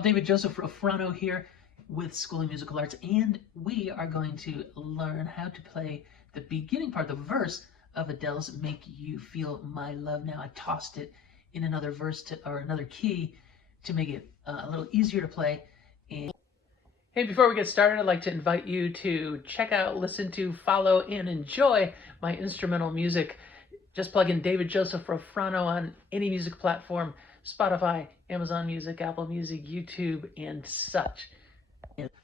y'all, David Joseph Rofrano here with School of Musical Arts, and we are going to learn how to play the beginning part, the verse of Adele's Make You Feel My Love. Now, I tossed it in another verse or another key to make it a little easier to play. And hey, before we get started, I'd like to invite you to check out, listen to, follow, and enjoy my instrumental music. Just plug in David Joseph Rofrano on any music platform, Spotify, Amazon Music, Apple Music, YouTube, and such.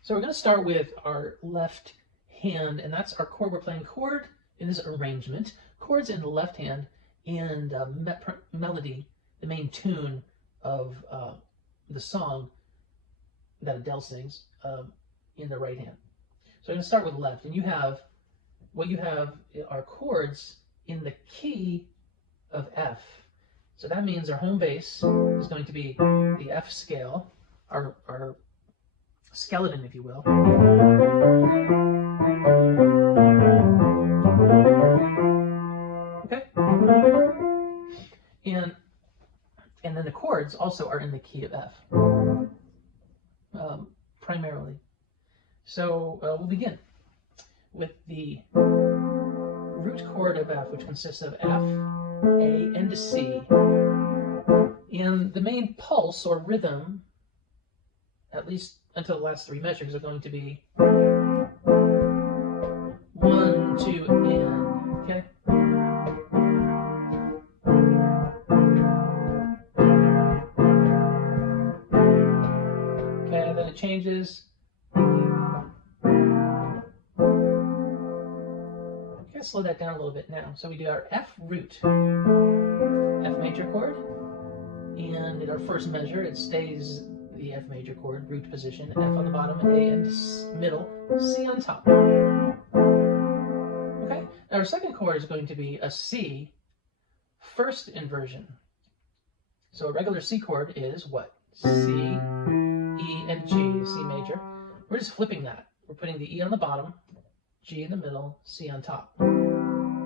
So we're going to start with our left hand, and that's our chord. We're playing chord in this arrangement, chords in the left hand, and melody, the main tune of the song that Adele sings, in the right hand. So I'm going to start with left, and what you have are chords in the key of F. So that means our home base is going to be the F scale, our skeleton, if you will. Okay? And then the chords also are in the key of F, primarily. So we'll begin with the root chord of F, which consists of F, A, and C. And the main pulse or rhythm, at least until the last three measures, are going to be 1, 2, and, okay? Okay, then it changes. Slow that down a little bit now. So we do our F root, F major chord, and in our first measure it stays the F major chord, root position, F on the bottom, A in the middle, C on top. Okay, now our second chord is going to be a C, first inversion. So a regular C chord is what? C, E, and G, C major. We're just flipping that. We're putting the E on the bottom, G in the middle, C on top.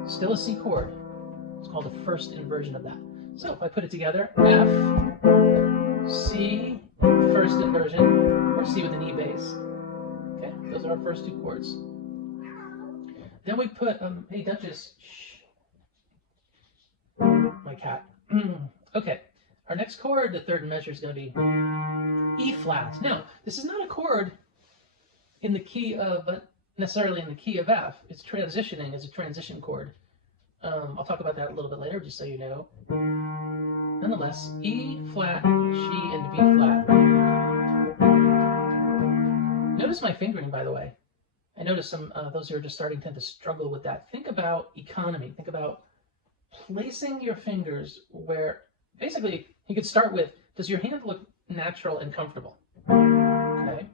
Still a C chord. It's called the first inversion of that. So if I put it together, F, C, first inversion, or C with an E bass. Okay, those are our first two chords. Then we put, hey Duchess, shh. My cat. Okay, our next chord, the third measure, is going to be E flat. Now, this is not a chord in the key of, necessarily in the key of F. It's transitioning as a transition chord. I'll talk about that a little bit later, just so you know. Nonetheless, E flat, G, and B flat. Notice my fingering, by the way. I notice some those who are just starting tend to struggle with that. Think about economy. Think about placing your fingers where, basically, you could start with, does your hand look natural and comfortable? Okay.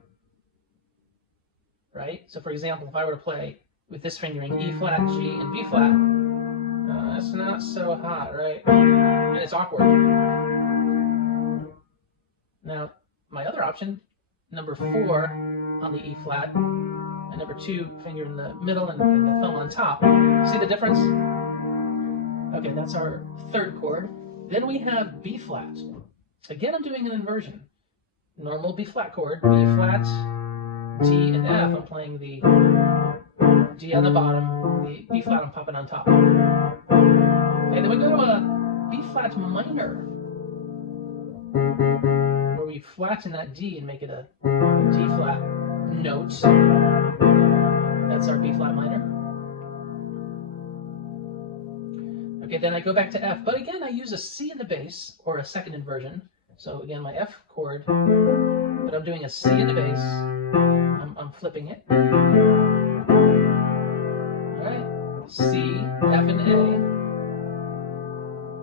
Right? So for example, if I were to play with this fingering, E flat, G, and B flat, that's not so hot, right? And it's awkward. Now, my other option, number 4 on the E flat, and number 2 finger in the middle and the thumb on top. See the difference? Okay, that's our third chord. Then we have B flat. Again, I'm doing an inversion. Normal B flat chord, B flat, D, and F. I'm playing the D on the bottom, the B flat I'm popping on top. Okay, then we go to a B flat minor, where we flatten that D and make it a D flat note. That's our B flat minor. Okay, then I go back to F, but again I use a C in the bass, or a second inversion. So again, my F chord, but I'm doing a C in the bass. I'm flipping it. Alright, C, F, and A.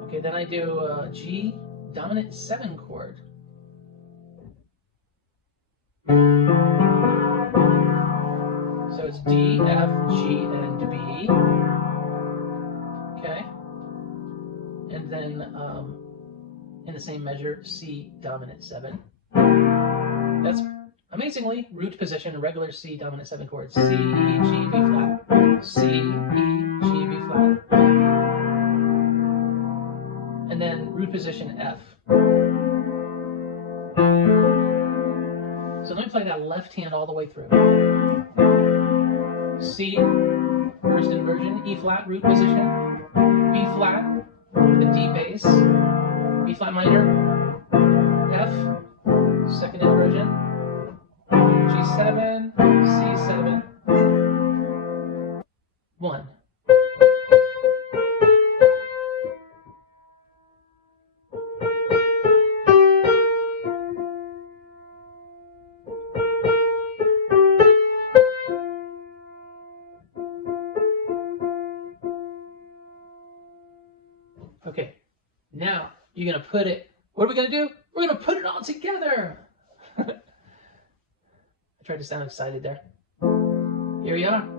Okay, then I do a G dominant 7 chord. So it's D, F, G, and B. Okay. And then in the same measure, C dominant 7. That's amazingly root position, a regular C dominant 7 chord. C, E, G, B flat. C, E, G, B flat. And then root position F. play that left hand all the way through. C, first inversion, E flat, root position, B flat, the D bass, B flat minor, F, second inversion, G7, C7, 1. Okay, now you're going to put it, what are we going to do? We're going to put it all together. I tried to sound excited there. Here we are.